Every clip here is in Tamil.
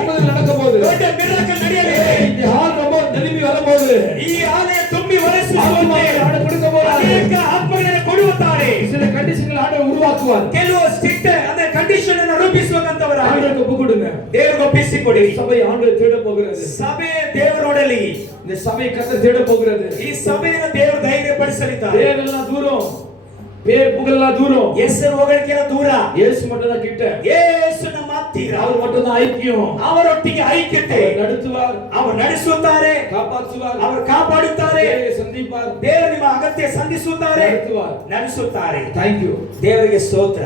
அற்புதம் நடக்க போகுது. ದೊಡ್ಡ ಮಿರಾಕಲ್ ನಡೆಯಲಿದೆ. இந்த ஹால் ரொம்ப நிரம்பி வரப்போகுது. ಈ ಆಲಯ ತುಂಬಿ ವರಸುತ್ತಿದೆ. ஆண்டவர் கொடுக்க போறார். ಅನೇಕ ಆತ್ಮಗಳನ್ನು ಕೊಡುತ್ತಾರೆ. சில கண்டிஷன்கள் ஆண்டவர் உருவாக்குவார். ಕೆಲವು ಸ್ಟ್ರಿಕ್ಟ್ ಅಂದ್ರೆ ಕಂಡೀಷನ್ ಅನ್ನು ರೂಪಿಸುವಂತವರ ஆண்டவருக்கு ஒப்பு கொடுங்க. ದೇವರಿಗೆ ಒಪ್ಪಿಸಿಕೊಡಿ. சபை ஆண்டவர் தேட போகிறது. ಸಭೆ ದೇವರೊಡಲಿ. இந்த சபை கர்த்தர் தேட போகிறது. ಈ ಸಭೆಯನ್ನು ದೇವರು ಧೈರ್ಯಪಡಿಸಲಿದ್ದಾರೆ. பேரெல்லாம் தூரம், பேர் புகழெல்லாம் தூரம், ಹೆಸರು ಹೊಗಳಿಕೆಲ್ಲ ದೂರ. இயேசு மட்டும் தான் கிட்ட. ಯೇಸು ನಮ್ಮ ಹತ್ತಿರ. அவர் மட்டும் தான் ஐக்கியம். ಅವರೊಟ್ಟಿಗೆ ಐಕ್ಯತೆ. நடத்துவார், ಅವರು ನಡೆಸುತ್ತಾರೆ, காப்பாற்றுவார், ಅವರು ಕಾಪಾಡುತ್ತಾರೆ, சந்திப்பார், ದೇವರು ನಿಮ್ಮ ಅಗತ್ಯ ಸಂಧಿಸುತ್ತಾರೆ, ನಡೆಸುತ್ತಾರೆ. Thank you. ದೇವರಿಗೆ ಸ್ತೋತ್ರ.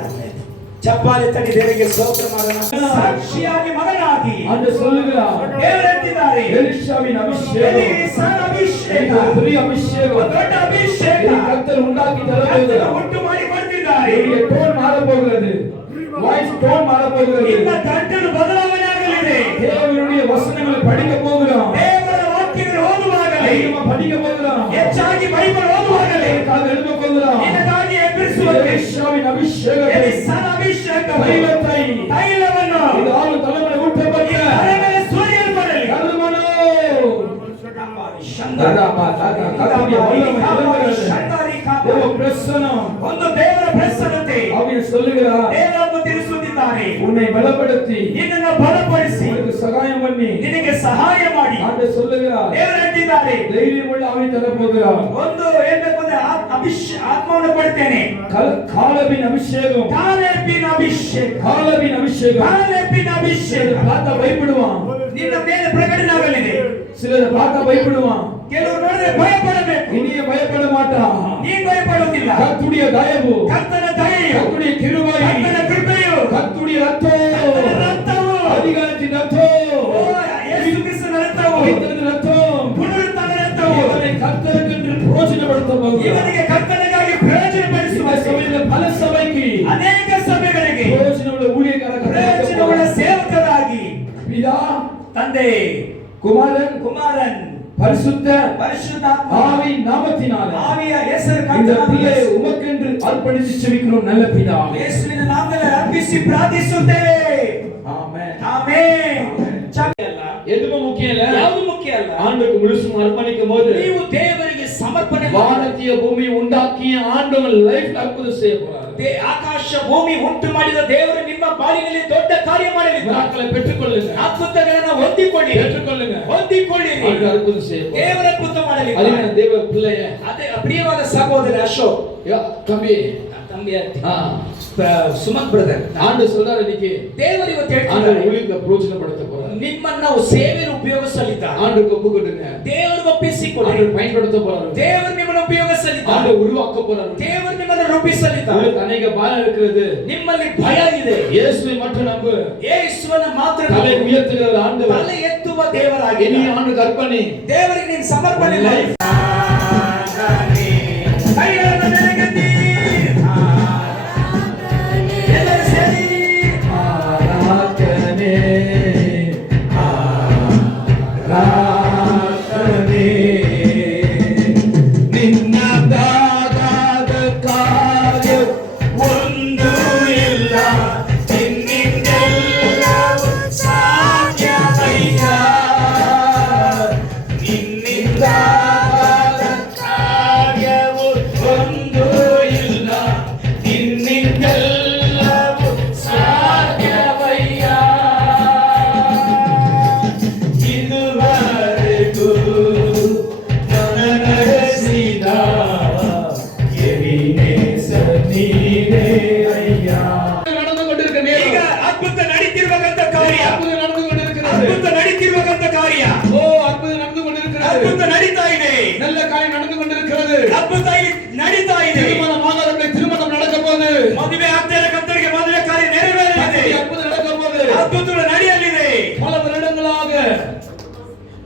ಚಪ್ಪಾಳೆ ತಟ್ಟಿ ದೇವರಿಗೆ ಸ್ತೋತ್ರ ಮಾಡೋಣ. ಸಾಕ್ಷಿಯಾಗಿ ಮಗನಾಗಿ ಆಂಡವರು சொல்லுகிறார். ದೇವರು ಹೇಳ್ತಿದ್ದಾರೆ, ಎಲೀಷಾವಿನ ಅಭಿಷೇಕ, ಎಲೀಷಾನ ಅಭಿಷೇಕ, பெரிய ಅಭಿಷೇಕ, ದೊಡ್ಡ ಅಭಿಷೇಕ ಕರ್ತರು ಉಂಟಾಕಿ ತರಬಹುದು. ಉಂಟು ಮಾಡಿ ಕೊಡ್ತಿದ್ದಾರೆ. ಇವರಿಗೆ ಟೋನ್ ಮಾರ போகிறது. வாய்ஸ் டோன் மாற போகிறது. ನಿಮ್ಮ ಗಂಟಲು ಬದಲಾವಣೆ ಆಗಲಿದೆ. தேவனுடைய வசனங்களை படிக்க போகிறோம். ದೇವರ ವಾಕ್ಯಗಳು ಓದುವಾಗಲೇ நம்ம படிக்க போகிறோம். ಹೆಚ್ಚಾಗಿ ಬೈಬಲ್ ಓದುವಾಗಲೇ ಕಾಲ எழுத போகிறோம். ನಿನಗಾಗಿ ಎಬ್ಬಿಸುವಂತೆ ಎಲೀಷಾವಿನ ಅಭಿಷೇಕ, ಎಲೀಷಾನ ಅಭಿಷೇಕ, ತೈಲವನ್ನು ಇದು ಆಳು ತಲೆಮೇಲೆ ಊಟಪಟ್ಟ ತಲೆಮೇಲೆ ಸುರಿಯಲ್ಪಡಲಿ. ಕರ್ಮನೋ ಒಂದು ದೇವರ ಪ್ರಸನ್ನತೆ ಅವನು சொல்லுகிறார். ದೇವರನ್ನು ತಿಳಿಸುತ್ತಿದ್ದಾನೆ. உன்னை பலப்படுத்தி, ನಿನ್ನನ್ನು ಬಲಪಡಿಸಿ, உனக்கு சகாயம் பண்ணி, ನಿನಗೆ ಸಹಾಯ ಮಾಡಿ ಆಂಡವರು சொல்லுகிறார். ದೇವರು ಹೇಳ್ತಿದ್ದಾರೆ, ಧೈರ್ಯವುಳ್ಳ ಆವಿ ತರ போகிறார். ಒಂದು ಹೇಳ್ಬೇಕು ಅಂದ್ರೆ ಆತ್ಮವನ್ನು ಕೊಡ್ತೇನೆ. காலபின் அபிஷேகம், ಕಾಲೇಬಿನ ಅಭಿಷೇಕ, காலபின் அபிஷேகம். ಕಾಲೇಬಿನ ಅಭಿಷೇಕ பார்த்த பயப்படுவான். ನಿನ್ನ ಮೇಲೆ ಪ್ರಕಟಣೆ ಆಗಲಿದೆ. சிலர் பார்த்த பயப்படுவான். ಕೆಲವರು ನೋಡಿದ್ರೆ ಭಯಪಡಬೇಕು. இனிய பயப்பட மாட்டான். ನೀನು ಭಯಪಡುವುದಿಲ್ಲ. கர்த்தருடைய தயவு, ಕರ್ತನ ದಯೆಯು, கர்த்தருடைய கிருபை, ಕರ್ತನ ಕೃಪೆಯು, கர்த்தருடைய ரத்தம், ಕರ್ತನ ರಕ್ತವು, அதிகாரத்தின் ரத்தம், ಯೇಸು ಕ್ರಿಸ್ತನ ರಕ್ತವು, உயிர்த்தெழுந்த ரத்தம், ಪುನರುತ್ಥಾನ ರಕ್ತವು இவனை கர்த்தருக்கென்று பிரயோஜனப்படுத்த போகிறார். ಇವನಿಗೆ ಕರ್ತನಿಗಾಗಿ ಪ್ರಯೋಜನಪಡಿಸುವ சபையில பல சபைக்கு ಅನೇಕ ಸಭೆಗಳಿಗೆ பிரயோஜனமுள்ள ஊழியக்காரர்கள், ಪ್ರಯೋಜನವುಳ್ಳ ಸೇವಕರಾಗಿ பிதா, ತಂದೆ, குமாரன், ಕುಮಾರನ್, பரிசுத்த ಪರಿಶುದ್ಧಾತ್ಮ ஆவி நாமத்தினால ಆವಿಯ ಹೆಸರು இந்த ಕರ್ತನ பிள்ளை உமக்கென்று அர்ப்பணித்து செபிக்கிறோம் நல்ல பிதா. ಯೇಸುವಿನ ನಾಮದಲ್ಲಿ ಅರ್ಪಿಸಿ ಪ್ರಾರ್ಥಿಸುತ್ತೇವೆ. ஆமென். ಆಮೆನ್. எதுவும் முக்கியம் இல்ல. ಯಾವುದು ಮುಖ್ಯ ಅಲ್ಲ. ஆண்டவருக்கு முழுசும் அர்ப்பணிக்கும் போது ನೀವು ದೇವರಿಗೆ ಸಮರ್ಪಣೆ வானத்திய பூமி உண்டாக்கிய ஆண்டவர் லைஃப் அற்புதம் செய்ய போறார். ಆಕಾಶ ಭೂಮಿ ಉಂಟು ಮಾಡಿದ ದೇವರು ನಿಮ್ಮ ಬಾಳಿನಲ್ಲಿ ದೊಡ್ಡ ಕಾರ್ಯ ಮಾಡಲಿದ್ದಾರೆ. மக்களை பெற்றுக்கொள்ளுங்க, ಅದ್ಭುತಗಳನ್ನು ಹೊಂದಿಕೊಳ್ಳಿ, பெற்றுக்கொள்ளுங்க, ಹೊಂದಿಕೊಳ್ಳಿರಿ. ஆண்டவர் அற்புதம் செய்ய போறார். ದೇವರ ಅದ್ಭುತ ಮಾಡಲಿದ್ದಾರೆ. அதுவே தேவ பிள்ளைய, ಅದೇ ಪ್ರಿಯವಾದ ಸಹೋದರ ಅಶೋಕ್ தம்பி, ತಂದೆ ಸುಮಂತ್ ಬ್ರದರ್, ஆண்டவர் சொல்றாரு இன்னைக்கு ದೇವರು ಇವತ್ತು ಹೇಳ್ತಾರೆ ஆண்டவர் ஊழியத்தை பிரயோஜனப்படுத்த போறார். ನಿಮ್ಮನ್ನ ಸೇವೆಯಲ್ಲಿ ಉಪಯೋಗಿಸಲಿದ್ದಾರೆ. ஆண்டவருக்கு ஒப்பு கொடுங்க. ದೇವರಿಗೆ ಒಪ್ಪಿಸಿಕೊಳ್ಳಿ. ஆண்டவர் பயன்படுத்த போறார். ದೇವರು ನಿಮ್ಮನ್ನು ಉಪಯೋಗಿಸಲಿದ್ದಾರೆ. ஆண்டவர் உருவாக்க போறார். ದೇವರು ನಿಮ್ಮನ್ನು ರೂಪಿಸಲಿದ್ದಾರೆ. உங்களுக்கு ಅನೇಕ பாரம் இருக்கிறது. ನಿಮ್ಮಲ್ಲಿ ಭಯ ಇದೆ. இயேசுவை மட்டும் நம்பு. ಯೇಸುವನ ಮಾತ್ರ தலை உயர்த்துகிற ஆண்டவர், ತಲೆ ಎತ್ತುವ ದೇವರಾಗಿ இனி ஆண்டு அர்ப்பணி. ದೇವರಿಗೆ ನೀನು ಸಮರ್ಪಣೆ ಮಾಡಿ. ಕೈಗಳನ್ನು ನೆಲಗಟ್ಟಿ ಎಲ್ಲರೂ ಸೇರಿ ஆராதனை, ஆராதனை, ನಿನ್ನದಾದ ಕಾರ್ಯ ಒಂದು ಇಲ್ಲ, ನಿನ್ನಿಂದೆಲ್ಲವೂ ಸಾಧ್ಯವಯ್ಯ, ನಿನ್ನಿಂದಾದ ಕಾರ್ಯವು ಒಂದು ಇಲ್ಲ, ನಿನ್ನಿಂದೆಲ್ಲವೂ ಸಾಧ್ಯವಯ್ಯ. ಇದುವರೆಗೂ ನನ್ನ ನಡೆಸಿದ ಎಬಿನೇಸರ್ ನೀನೇ ಅಯ್ಯ. நடந்து கொண்டிருக்கிற நேரம், ಈಗ ಅದ್ಭುತ ನಡೀತಿರುವಂತ ಕಾರ್ಯ, அற்புதம் நடந்து கொண்டிருக்கிறது. ಅದ್ಭುತ ನಡೀತಿರುವಂತ ಕಾರ್ಯ, ஓ அற்புதம் நடந்து கொண்டிருக்கிறது. ಅದ್ಭುತ ನಡೀತಾ ಇದೆ. நல்ல காரியம் நடந்து கொண்டிருக்கிறது. ಅದ್ಭುತ ಇಲ್ಲಿ ನಡೀತಾ ಇದೆ. திருமணமாகாதவர்களுக்கு திருமணம் நடக்க போகுது. ಮದುವೆ ಆಗ್ತಾ ಇರತಕ್ಕಂತವರಿಗೆ ಮದುವೆ ಕಾರ್ಯ ನೆರವೇರಲಿದೆ. அற்புதம் நடக்க போகுது. ಅದ್ಭುತಗಳು ನಡೆಯಲಿದೆ.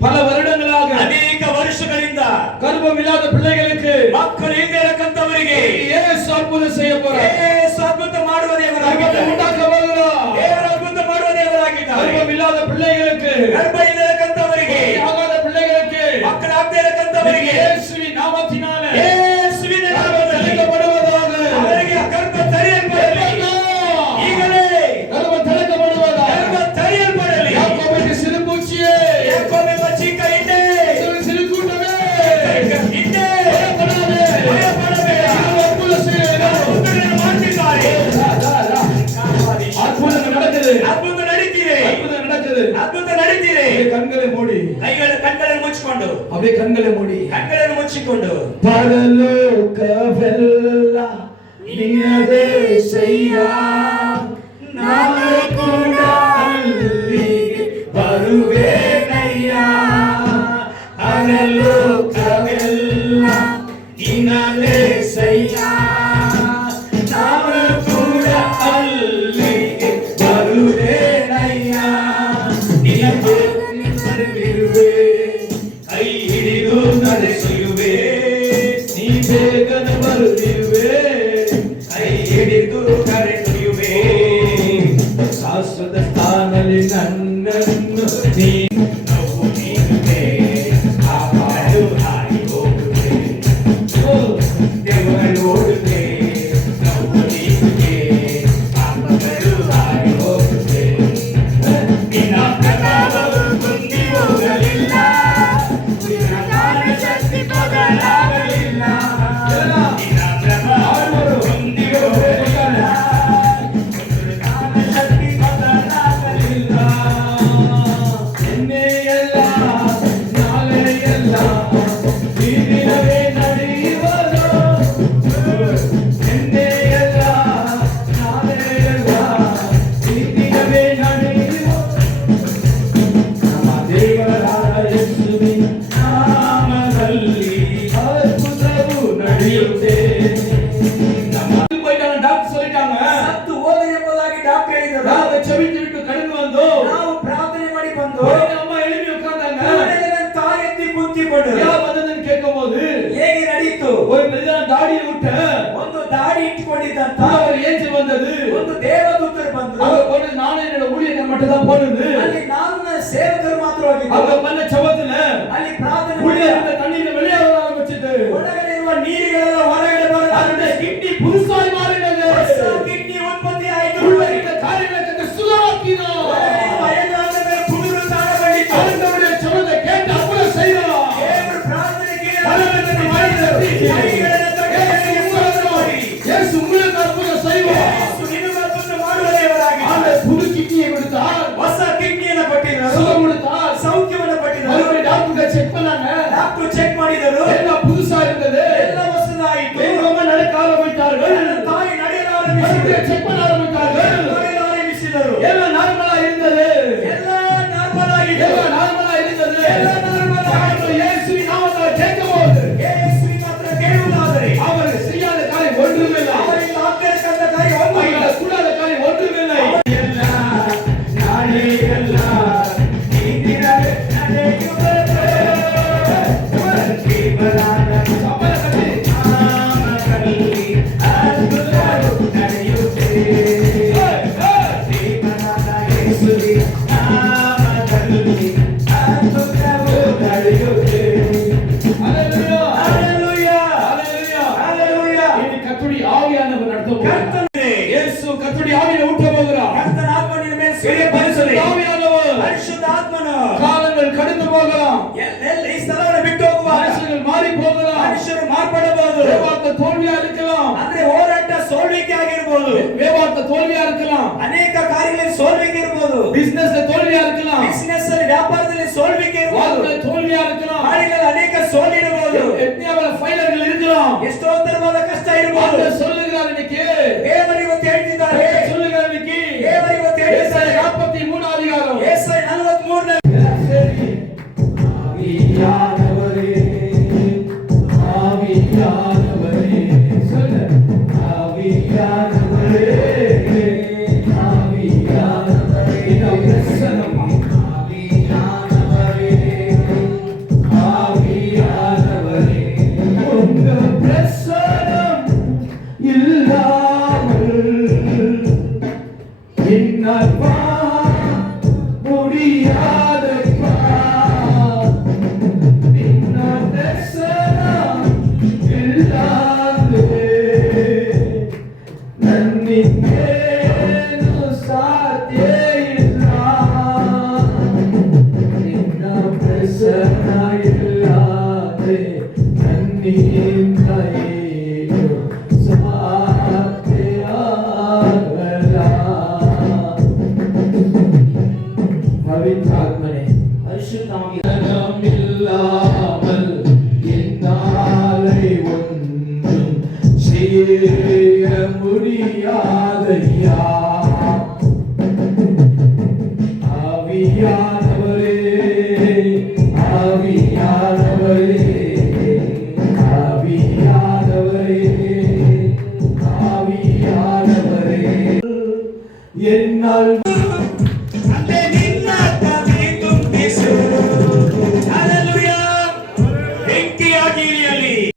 பல வருடங்களாக ಅನೇಕ ವರ್ಷಗಳಿಂದ கர்ப்பம் இல்லாத பிள்ளைகளுக்கு ಮಕ್ಕಳು ಇಲ್ಲದೆ ಇರತಕ್ಕಂತವರಿಗೆ இயேசು அற்புதம் செய்ய போறார். ಯೇಸು ಅದ್ಭುತ ಮಾಡುವ ದೇವರಾಗಿದ್ದಾರೆ. உண்டாக்க போகிறார். ದೇವರು ಅದ್ಭುತ ಮಾಡುವ ದೇವರಾಗಿದ್ದಾರೆ. கர்ப்பம் இல்லாத பிள்ளைகளுக்கு, ಗರ್ಭ ಇಲ್ಲದೆ ಇರತಕ್ಕಂತವರಿಗೆ, ஆகாத பிள்ளைகளுக்கு, ಮಕ್ಕಳಾಗದೆ ಇರತಕ್ಕಂತವರಿಗೆ இயேசுவின் நாமத்தினால ಯೇಸುವಿನ ನಾಮದಲ್ಲಿ திறக்கப்படுவதாக, ಅವರಿಗೆ ಗರ್ಭ ತೆರೆಯಲ್ಪಡಲಿ. ಈಗಲೇ கர்ப்பம் திறக்கப்படுவதாக. ಗರ್ಭ ತೆರೆಯಲ್ಪಡಲಿ. யாக்கோபின் ಅಂತ ನಡೀತೀರಿ. ಕಣ್ಗಳೇ ಮೂಡಿ, ಕಣ್ಗಳನ್ನು ಮುಚ್ಚಿಕೊಂಡು, ಅವೇ ಕಣ್ಗಳೇ ಮೂಡಿ, ಕಣ್ಗಳನ್ನು ಮುಚ್ಚಿಕೊಂಡು ಪರಲೋಕವೆಲ್ಲ ನಿನ್ನದೇ ಸಯ್ಯ, ನಾನು ಕೂಡ ಅಲ್ಲಿಗೆ ಬರುವೆನಯ್ಯ. ಪರಲೋಕವೆಲ್ಲ ನಿನ್ನದೇ ಸಯ್ಯ, ನಾನು ಕೂಡ ಅಲ್ಲಿಗೆ ಬರುವೆನಯ್ಯ. ನಿನಗೆ ಬರುವಿರುವೆ, ಕೈ ಹಿಡಿದು ನಡೆಸುವೆ, ನೀ ಬೇಗನೆ ಬರುವಿರುವೆ, ಕೈ ಹಿಡಿದು ಕರೆದೊಯ್ಯುವೆ. ಶಾಶ್ವತ ಸ್ಥಾನದಲ್ಲಿ ನನ್ನನ್ನು ನೀನು ನೀಡುವೆ, ಕಾಪಾಡು ಹಾರಿ ಹೋಗುವೆ, ದೇವರು ಓಡುವೆ, ನಾವು ನೀಡುವೆ, ಪಾಪಗಳು ಹಾರಿ ಹೋಗುವೆ. ನಿನ್ನ ಪ್ರಭಾವವು ಕುಂದಿ ಹೋಗಲಿಲ್ಲ, ನಿನ್ನ ಕಾರ್ಯಶಕ್ತಿ ಬದಲಾಗಲಿಲ್ಲ, ನಿನ್ನ ಪ್ರಭಾವವು ಕುಂದಿ ಹೋಗಲಿಲ್ಲ, ನಿನ್ನ ಕಾರ್ಯಶಕ್ತಿ ಬದಲಾಗಲಿಲ್ಲ. ನಿನ್ನೆಯಲ್ಲ ನಾಳೆಯಲ್ಲ ಈ ದಿನವೇ ನಡೆಯುವುದು, ನಿನ್ನೆಯಲ್ಲ ನಾಳೆಯಲ್ಲ ಈ ದಿನವೇ ನಡೆಯುವುದು. ನಮ್ಮ ದೇವರಾದ ಯೇಸುವಿನ ನಾಮದಲ್ಲಿ ಅದ್ಭುತವು ನಡೆಯುತ್ತೆ. நம்ம போயிட்டாங்க, டாக்டர் சொல்லிட்டாங்க, ಸತ್ತು ಹೋದ ಎಂಬುದಾಗಿ ಡಾಕ್ಟರ್ ಹೇಳಿದರು. ನಾವು ಚೆವಿಟ್ಟು ಬಿಟ್ಟು ಕಡಿಮೆ ಬಂದು ನಾವು ಪ್ರಾರ್ಥನೆ ಮಾಡಿ ಬಂದು உடனே அம்மா எழுப்பி உட்கார்ந்தாங்க. ಕೂಡಲೇ ನನ್ನ ತಾಯಿ ಎತ್ತಿ ಕುಂತಿಕೊಂಡು யா வந்ததுன்னு கேட்கும்போது ಹೇಗೆ ನಡೀತು? ஒரு மெல்லியான தாடியை விட்ட ಒಂದು ದಾಡಿ ಇಟ್ಟುಕೊಂಡಿದ್ದಂತ ஒரு ஏஞ்சல் வந்தது. ಒಂದು ದೇವದೂತರು ಬಂದ್ರು. அவங்க போனது நானும் என்னோட ஊழியர்கள் மட்டும் தான் போனது. ಅಲ್ಲಿ ನಾನು ನನ್ನ ಸೇವಕರು ಮಾತ್ರ ಹೋಗಿದ್ದು. அவங்க பண்ண ஜெபத்துல ಅಲ್ಲಿ ಪ್ರಾರ್ಥನೆ ஊழியர்கள் தண்ணீர் வெளியே வர ஆரம்பிச்சது. ಒಳಗಡೆ ಇರುವ ನೀರುಗಳೆಲ್ಲ ಹೊರಗಡೆ அந்த ಬರಲಾಗಿದೆ. கிட்னி புதுசாய் மாறினது. ಹೊಸ ಕಿಡ್ನಿ ಉತ್ಪತ್ತಿ ಆಯಿತು. உள்ள இருந்த காரியங்களை சுகமாக்கினோம். ஆண்டவருடைய ஜெபத்தை கேட்டு அப்புறம் செய்யலாம். இயேசு உங்களுக்கு அற்புதம் செய்வார். ஆண்டவர் புது கிட்னியை கொடுத்தார், ಹೊಸ ಕಿಡ್ನಿಯನ್ನು ಕೊಟ್ಟಿದ್ದಾರೆ, சுகம் கொடுத்தார், ಸೌಖ್ಯವನ್ನು ಕೊಟ್ಟಿದ್ದಾರೆ. மறுபடியும் டாக்டர் செக் பண்ணாங்க, ಡಾಕ್ಟರ್ ಚೆಕ್ ಮಾಡಿದರು, எல்லாம் புதுசா இருந்தது, ಎಲ್ಲ ಹೊಸದಾಯಿತು. எங்க அம்மா நடக்க ஆரம்பித்தார்கள், ತಾಯಿ ನಡೆಯಲು மறுபடியும் ಆರಂಭಿಸಿದರು, செக் பண்ண ஆரம்பித்தார்கள், ನಡೆಯಲು ಆರಂಭಿಸಿದರು. எல்லாம் நார்மலா இருந்தது, ಎಲ್ಲ ನಾರ್ಮಲ್ ಆಗಿದೆ, எல்லாம் நார்மலா இருந்தது. எல்லாம் நார்மல் ஆಗಿದೆ. இயேசுவின் நாமத்தில் கேட்கும்போது ಯೇಸುವಿನ ಮಾತ್ರ ಕೇಳುವುದಾದರೆ அவர் செய்யாத காரியம் ஒன்றுமில்லை, ಅವರಿಂದ ಆಗಬೇಕಂತ ಕಾರ್ಯ ಒಂದು ಇಲ್ಲ. அவரால் கூடாத காரியம் ஒன்றுமில்லை. ಪರಿಶುದ್ಧಾತ್ಮನು காலங்கள் கடந்து போகலாம், ಈ ಸ್ಥಳವನ್ನು ಬಿಟ್ಟು ಹೋಗುವಾಗ மனுஷர்கள் மாறி போகலாம், ಮನುಷ್ಯರು ಮಾರ್ಪಡಬಹುದು. வேவார்த்த தோல்வியா இருக்கலாம், ಅಂದ್ರೆ ಹೋರಾಟ ಸೋಲ್ವಿಕೆ ಆಗಿರಬಹುದು, வேவார்த்த தோல்வியா இருக்கலாம், ಅನೇಕ ಕಾರ್ಯಗಳಲ್ಲಿ ಸೋಲ್ವಿಕೆ ಇರಬಹುದು, பிசினஸ்ல தோல்வியா இருக்கலாம், ಬಿಸಿನೆಸ್ ಅಲ್ಲಿ ವ್ಯಾಪಾರದಲ್ಲಿ ಸೋಲ್ವಿಕೆ ಇರಬಹುದು, வாழ்க்கையில தோல்வியா இருக்கலாம், ಹಾಡಿನಲ್ಲಿ ಅನೇಕ ಸೋಲಿರಬಹುದು, எத்தனையாவது ஃபைலர்கள் இருக்கலாம். ಎಷ್ಟೋ ತರವಾದ ಕಷ್ಟ ಇರಬಹುದು. ஆண்டவர் சொல்லுகிறார் இன்னைக்கு, ದೇವರು ಇವತ್ತು ಹೇಳ್ತಿದ್ದಾರೆ, சொல்லுகிறார் இன்னைக்கு, ದೇವರು ಇವತ್ತು ಹೇಳ್ತಿದ್ದಾರೆ. 43 அதிகாரம், ಯೆಶಾಯ 43 ஆவியானவரே, ஆவியானவரே, சொல்லு, ஆவியானவரே, ஆவியானவரே, பிரசன்னம், ஆவியானவரே, ஆவியானவரே, உங்க பிரசன்னம் இல்லாமல் என்னால் முடியாதப்பா. ನನ್ನಿಂದೇನು ಸಾಧ್ಯ ಇಲ್ಲ, ನಿನ್ನ ಪ್ರಸನ್ನ ಇಲ್ಲದೆ ನನ್ನಿಂದ ಏನು ಸಾಧ್ಯ ಆಗಲ್ಲ. ಪವಿತ್ರಾತ್ಮ ஆண்டவரே பரிசுத்தாவிய இல்லாமல் என்னாலே ஒன்றும் செய்ய முடியாதையா. ஆவியானவரே ஆவியானவரே ஆவியானவரே ஆவியானவரே என்னால்